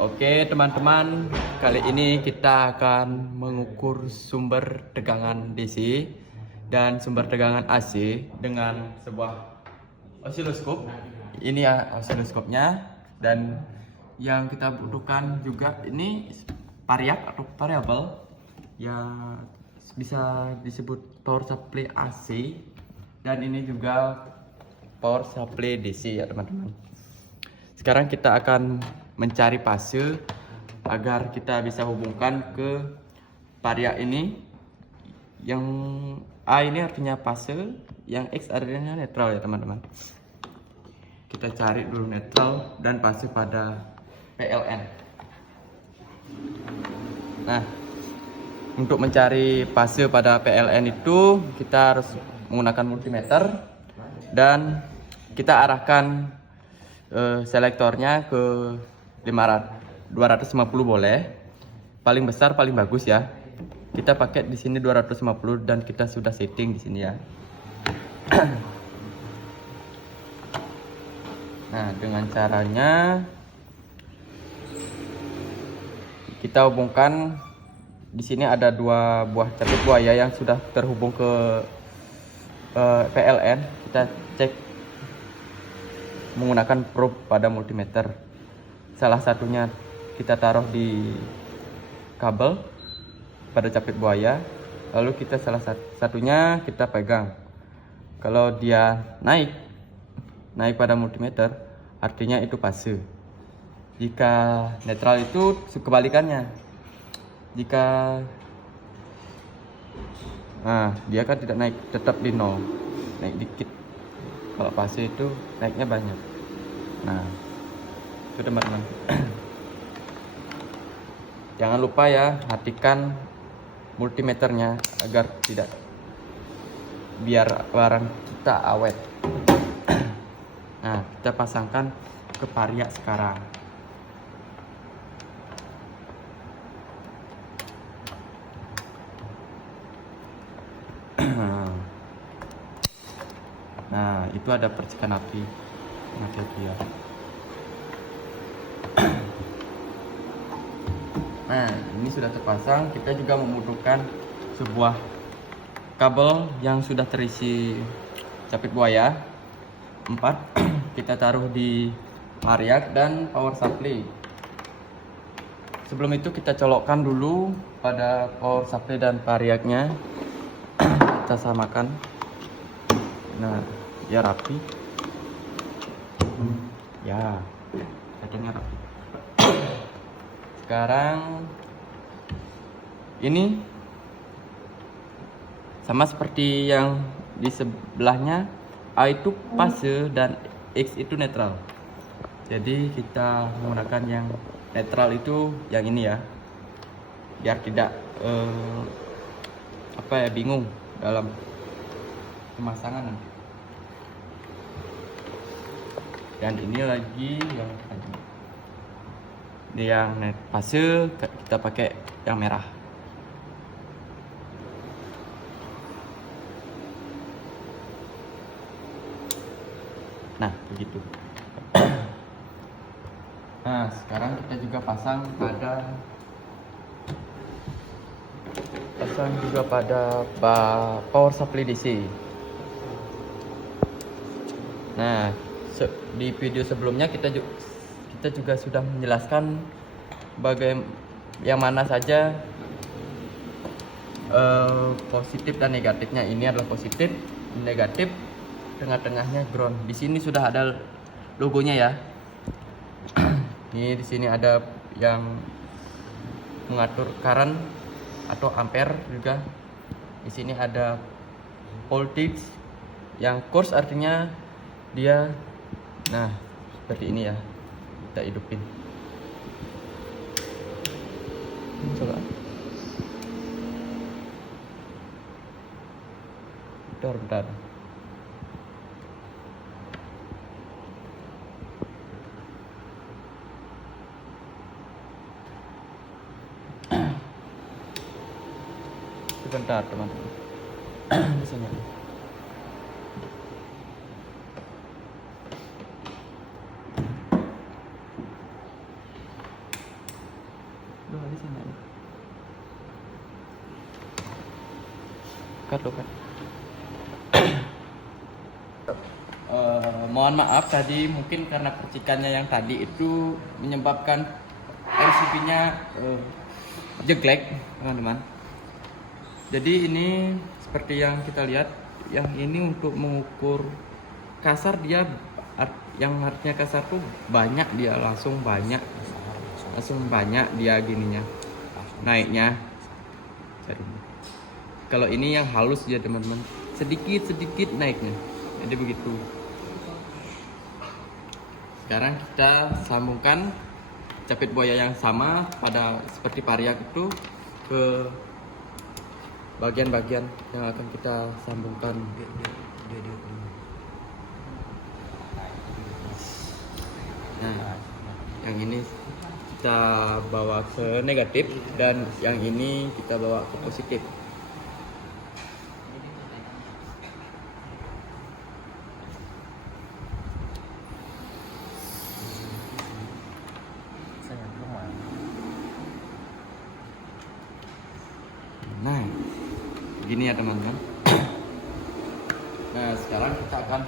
Oke teman-teman, kali ini kita akan mengukur sumber tegangan DC dan sumber tegangan AC dengan sebuah osiloskop. Ini ya osiloskopnya, dan yang kita butuhkan juga ini variak atau variabel yang bisa disebut power supply AC, dan ini juga power supply DC ya teman-teman. Sekarang kita akan mencari fase agar kita bisa hubungkan ke variak ini. Yang A ini artinya fase, yang X artinya netral ya teman-teman. Kita cari dulu netral dan fase pada PLN. Nah, untuk mencari fase pada PLN itu kita harus menggunakan multimeter dan kita arahkan selektornya ke 250 boleh. Paling besar paling bagus ya. Kita pakai di sini 250 dan kita sudah setting di sini ya. Nah, dengan caranya kita hubungkan. Di sini ada dua buah capit buaya yang sudah terhubung ke PLN. Kita cek menggunakan probe pada multimeter. Salah satunya kita taruh di kabel pada capit buaya, lalu kita salah satunya kita pegang. Kalau dia naik pada multimeter, artinya itu fase. Jika netral itu kebalikannya. Jika dia kan tidak naik, tetap di nol, naik dikit. Kalau fase itu naiknya banyak. Nah, itu teman-teman. Jangan lupa ya, matikan multimeternya agar tidak, biar barang kita awet. Nah, kita pasangkan ke variak sekarang. Nah, itu ada percikan api. Hati-hati ya. Nah, ini sudah terpasang. Kita juga membutuhkan sebuah kabel yang sudah terisi capit buaya 4. Kita taruh di variak dan power supply. Sebelum itu kita colokkan dulu pada power supply dan variaknya. Kita samakan. Nah, ya rapi. Ya, settingnya rapi. Sekarang ini sama seperti yang di sebelahnya, A itu fase dan X itu netral. Jadi kita menggunakan yang netral itu yang ini ya, biar tidak bingung dalam pemasangan. Dan ini lagi yang net fase, kita pakai yang merah. Nah, begitu. Nah, sekarang kita juga pasang juga pada power supply DC. Nah, di video sebelumnya kita juga sudah menjelaskan bagaimana saja positif dan negatifnya. Ini adalah positif, negatif, tengah-tengahnya ground. Di sini sudah ada logonya ya. Ini di sini ada yang mengatur current atau ampere juga. Di sini ada voltage, yang course artinya dia. Nah, seperti ini ya. Kita hidupin. Coba. Bentar. Sebentar teman-teman. Misalnya. Dua di sana ya. Cut lo kan. Mohon maaf tadi mungkin karena percikannya yang tadi itu menyebabkan LCD-nya jeglek teman-teman. Jadi ini seperti yang kita lihat, yang ini untuk mengukur kasar dia yang artinya kasar tuh banyak, dia langsung banyak dia gininya naiknya. Kalau ini yang halus ya teman-teman, sedikit naiknya, jadi begitu. Sekarang kita sambungkan capit buaya yang sama pada seperti pariak itu ke bagian-bagian yang akan kita sambungkan. Nah, yang ini kita bawa ke negatif dan yang ini kita bawa ke positif. Nah, gini ya teman-teman. Nah, sekarang kita akan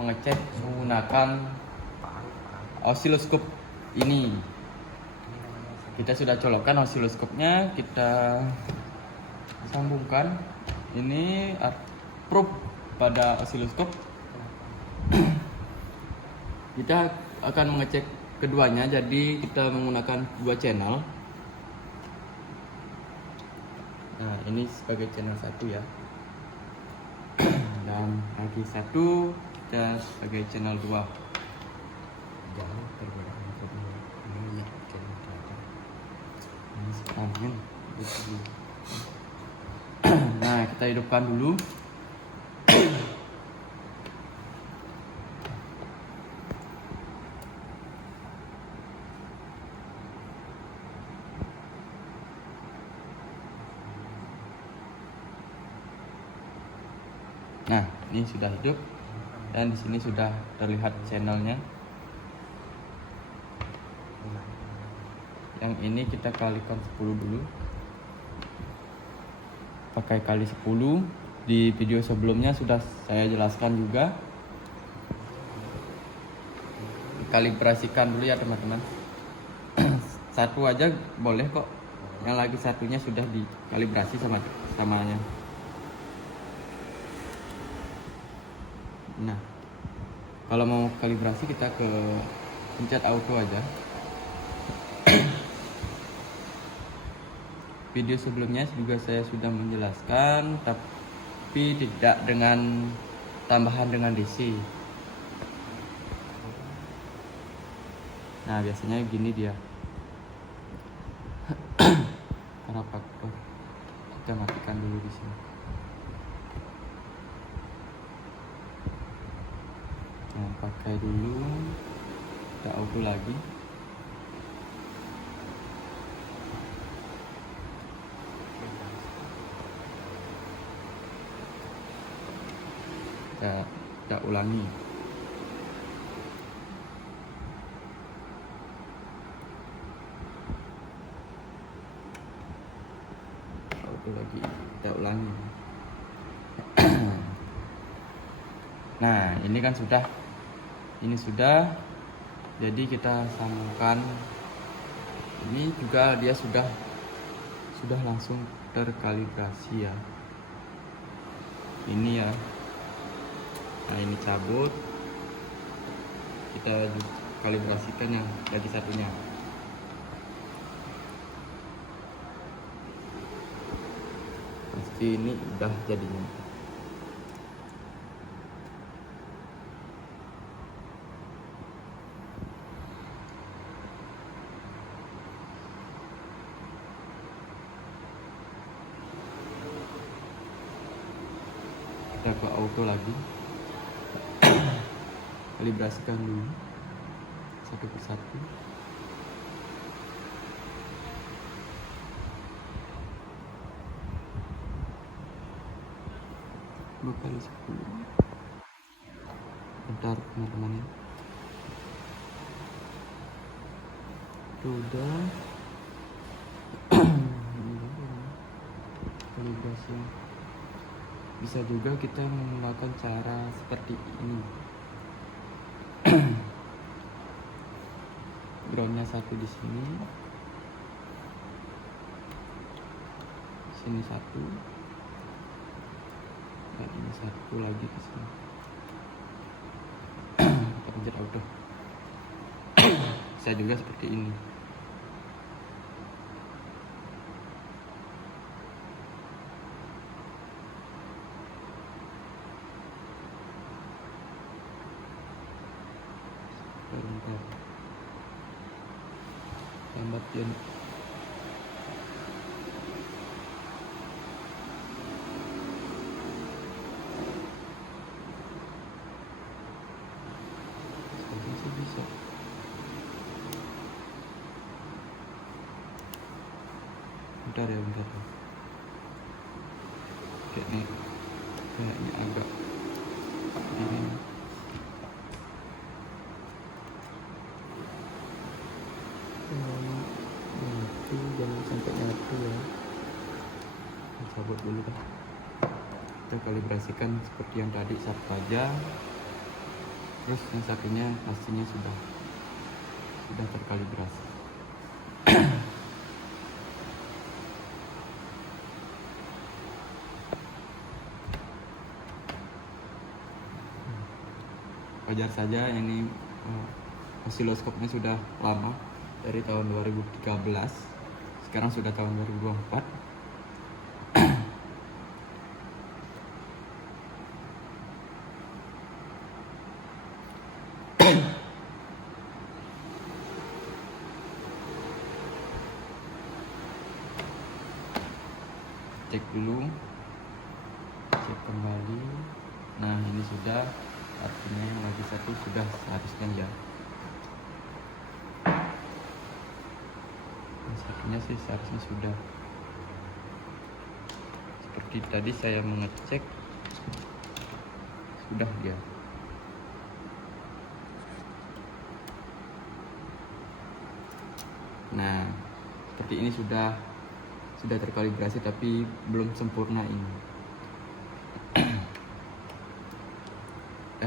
mengecek menggunakan osiloskop ini. Kita sudah colokkan osiloskopnya, kita sambungkan. Ini probe pada osiloskop. Kita akan mengecek keduanya, jadi kita menggunakan dua channel. Nah, ini sebagai channel 1 ya. Dan lagi satu kita sebagai channel 2. Jauh perbedaan ini channel berapa? Ini sekarang. Nah, kita hidupkan dulu. Nah, ini sudah hidup dan di sini sudah terlihat channelnya. Yang ini kita kalikan 10 dulu. Pakai kali 10. Di video sebelumnya sudah saya jelaskan juga. Kalibrasikan dulu ya teman-teman. Satu aja boleh kok. Yang lagi satunya sudah dikalibrasi samanya. Nah, kalau mau kalibrasi kita ke pencet auto aja. Video sebelumnya juga saya sudah menjelaskan, tapi tidak dengan tambahan dengan DC. Nah, biasanya gini dia. Karena faktor, kita matikan dulu di sini. Nah, pakai dulu, kita auto lagi. Kita ulangi. Auto lagi, kita ulangi. Nah, ini kan sudah. Ini sudah. Jadi kita sambungkan. Ini juga dia sudah langsung terkalibrasi ya. Ini ya. Nah, ini cabut. Kita kalibrasikan yang lagi satunya. Pasti ini udah jadinya. Kita ke auto lagi. Kalibrasikan dulu satu persatu. Dua kali 10. Bentar teman-teman ya. Itu udah. kalibrasi. Bisa juga kita menggunakan cara seperti ini. Groundnya satu di sini, sini satu, dan ini satu lagi di sini. Kita pencet auto. Bisa juga seperti ini. Bentar. Lambat ya. Bisa. Bentar ya, bentar. Kayaknya agak ini. Nyatu, jangan sampai nyatu ya. Cabut dulu dah. Kita kalibrasikan seperti yang tadi, satu aja. Terus yang satunya pastinya sudah terkalibrasi. Wajar saja ini osiloskopnya sudah lama, dari tahun 2013, sekarang sudah tahun 2024. Cek dulu, cek kembali. Nah, ini sudah, artinya yang lagi satu sudah seharusnya ya. Yang satunya sih seharusnya sudah. Seperti tadi saya mengecek, sudah dia. Nah, seperti ini sudah terkalibrasi, tapi belum sempurna ini.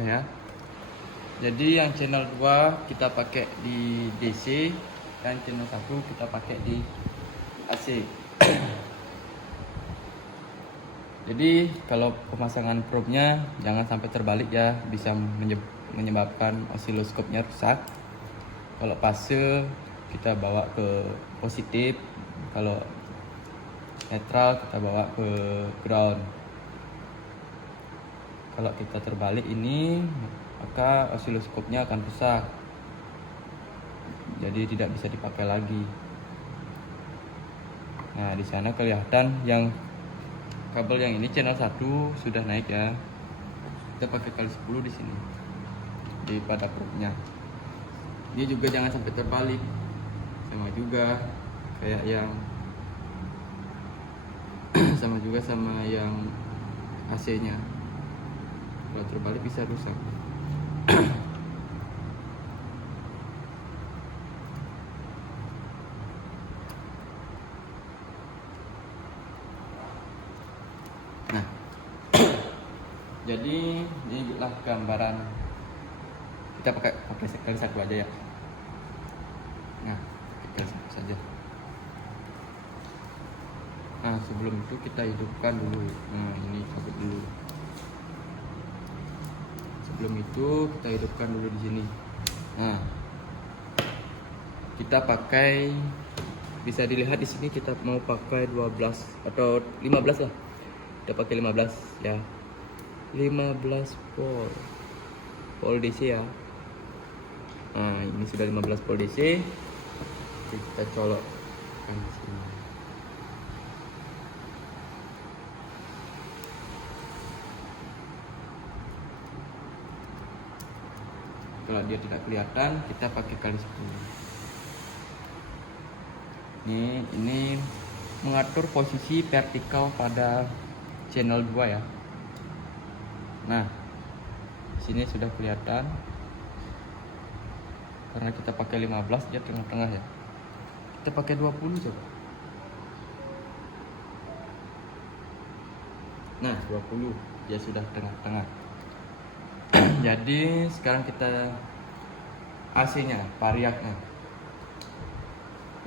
Ya. Jadi yang channel 2 kita pakai di DC, dan channel 1 kita pakai di AC. Jadi kalau pemasangan probe-nya jangan sampai terbalik ya, bisa menyebabkan osiloskopnya rusak. Kalau fase kita bawa ke positif, kalau netral kita bawa ke ground. Kalau kita terbalik ini, maka osiloskopnya akan rusak, jadi tidak bisa dipakai lagi. Nah, di sana kelihatan yang kabel yang ini channel 1 sudah naik ya. Kita pakai kali 10 di sini di pada probe-nya. Ini juga jangan sampai terbalik, sama juga kayak yang sama juga sama yang AC-nya. Kalau terbalik bisa rusak. Nah, jadi inilah gambaran. Kita pakai kali satu aja ya. Nah, kali satu saja. Nah, sebelum itu kita hidupkan dulu. Nah, ini cabut dulu. Sebelum itu kita hidupkan dulu di sini. Nah, kita pakai, bisa dilihat di sini kita mau pakai 12 atau 15 lah. Kita pakai 15 ya. 15 volt DC ya. Nah, ini sudah 15 volt DC. Kita colokkan di sini. Kalau dia tidak kelihatan, kita pakai kali 10. Ini mengatur posisi vertikal pada channel 2 ya. Nah, sini sudah kelihatan. Karena kita pakai 15, dia tengah-tengah ya. Kita pakai 20 coba. Nah 20 dia sudah tengah-tengah. Jadi sekarang kita AC nya variaknya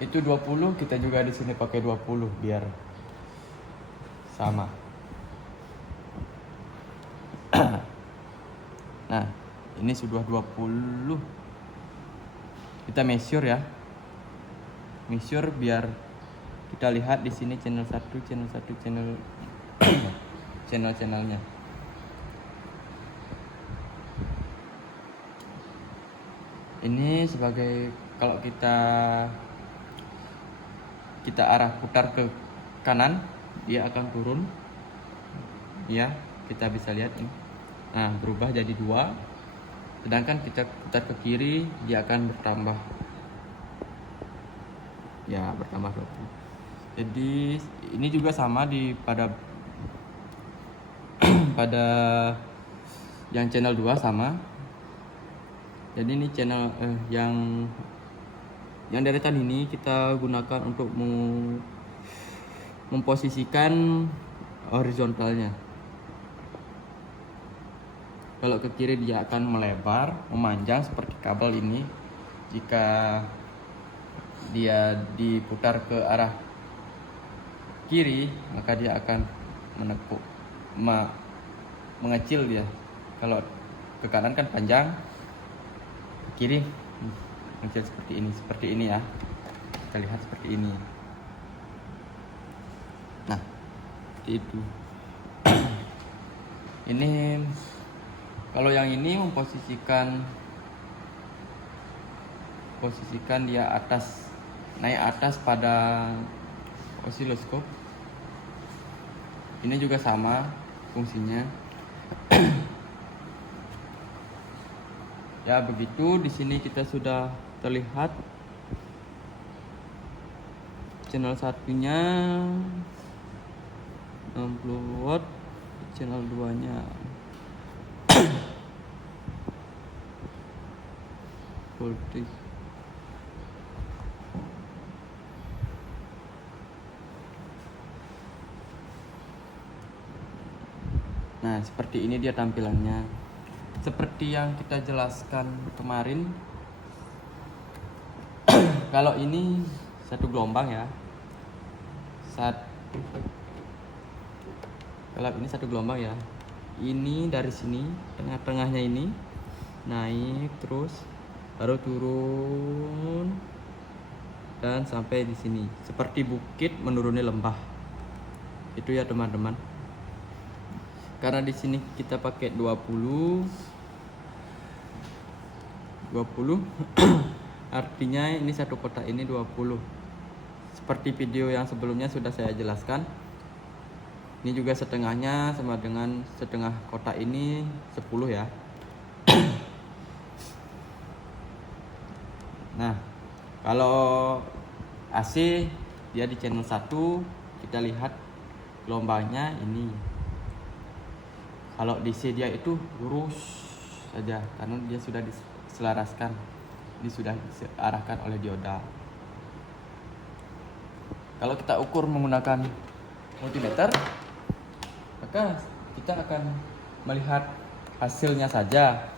itu 20, kita juga di sini pakai 20 biar sama. Nah ini sudah 20, kita measure ya, measure biar kita lihat di sini channel 1 channel channel-channelnya. Ini sebagai kalau kita arah putar ke kanan, dia akan turun. Ya, kita bisa lihat ini. Nah, berubah jadi 2. Sedangkan kita putar ke kiri, dia akan bertambah. Ya, bertambah 20. Jadi ini juga sama pada yang channel 2 sama. Jadi ini channel yang deretan ini kita gunakan untuk memposisikan horizontalnya. Kalau ke kiri dia akan melebar, memanjang seperti kabel ini. Jika dia diputar ke arah kiri, maka dia akan menekuk, mengecil dia. Kalau ke kanan kan panjang, ke kiri mengecil seperti ini ya. Kita lihat seperti ini. Nah, itu. Ini kalau yang ini memposisikan dia naik atas pada osiloskop. Ini juga sama fungsinya. Ya begitu, di sini kita sudah terlihat channel satunya 60 watt, channel 2-nya 40. Nah, seperti ini dia tampilannya. Seperti yang kita jelaskan kemarin, kalau ini satu gelombang ya. Kalau ini satu gelombang ya. Ini dari sini, tengah-tengahnya ini naik terus, baru turun dan sampai di sini. Seperti bukit menuruni lembah. Itu ya teman-teman. Karena di sini kita pakai 20 artinya ini satu kotak ini 20. Seperti video yang sebelumnya sudah saya jelaskan. Ini juga setengahnya sama dengan setengah kotak ini 10 ya. Nah, kalau AC dia di channel 1, kita lihat gelombangnya ini. Kalau DC dia itu lurus saja karena dia sudah diselaraskan, ini sudah diarahkan oleh dioda. Kalau kita ukur menggunakan multimeter, maka kita akan melihat hasilnya saja.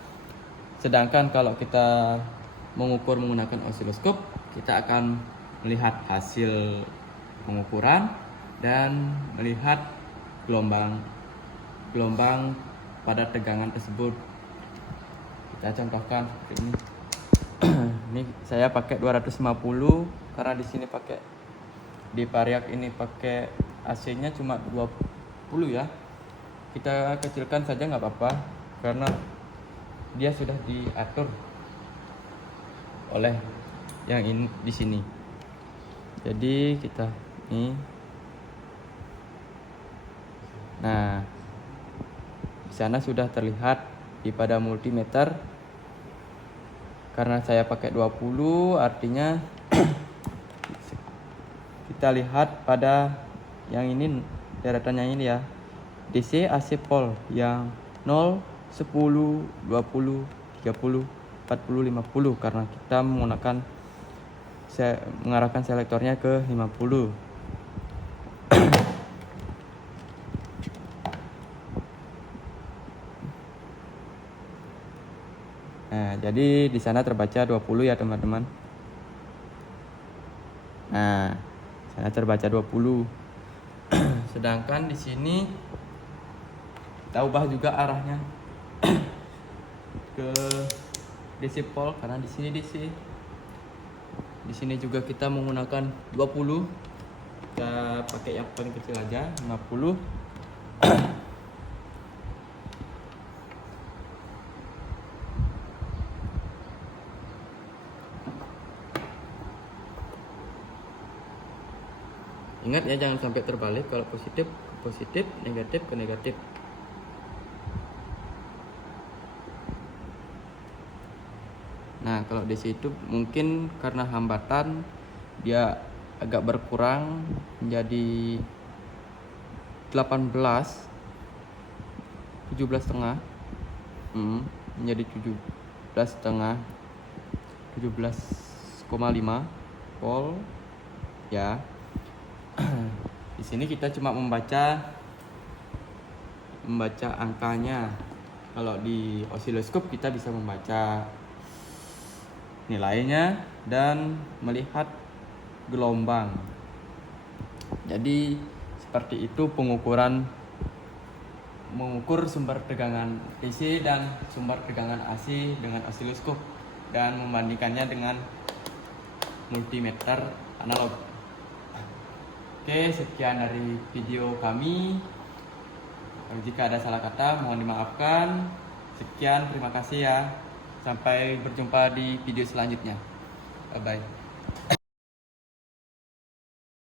Sedangkan kalau kita mengukur menggunakan osiloskop, kita akan melihat hasil pengukuran dan melihat gelombang pada tegangan tersebut. Kita contohkan seperti ini. Ini saya pakai 250 karena di sini pakai di variak ini pakai AC-nya cuma 20 ya. Kita kecilkan saja nggak apa-apa karena dia sudah diatur oleh yang ini di sini. Jadi kita ini. Nah, di sana sudah terlihat pada multimeter. Karena saya pakai 20 artinya kita lihat pada yang ini deretannya ini ya. DC AC pol yang 0, 10, 20, 30, 40, 50 karena kita mengarahkan selektornya ke 50. jadi di sana terbaca 20 ya teman-teman. Nah, sana terbaca 20. Sedangkan di sini kita ubah juga arahnya ke desipol karena di sini DC. Di sini juga kita menggunakan 20. Kita pakai yang paling kecil aja, 50. Ingat ya, jangan sampai terbalik. Kalau positif ke positif, negatif ke negatif. Nah, kalau di situ mungkin karena hambatan dia agak berkurang menjadi 18, 17,5. Menjadi 17,5, 17,5 volt ya. Di sini kita cuma membaca angkanya. Kalau di osiloskop kita bisa membaca nilainya dan melihat gelombang. Jadi seperti itu mengukur sumber tegangan DC dan sumber tegangan AC dengan osiloskop dan membandingkannya dengan multimeter analog. Oke, sekian dari video kami. Jika ada salah kata mohon dimaafkan. Sekian, terima kasih ya. Sampai berjumpa di video selanjutnya. Bye bye.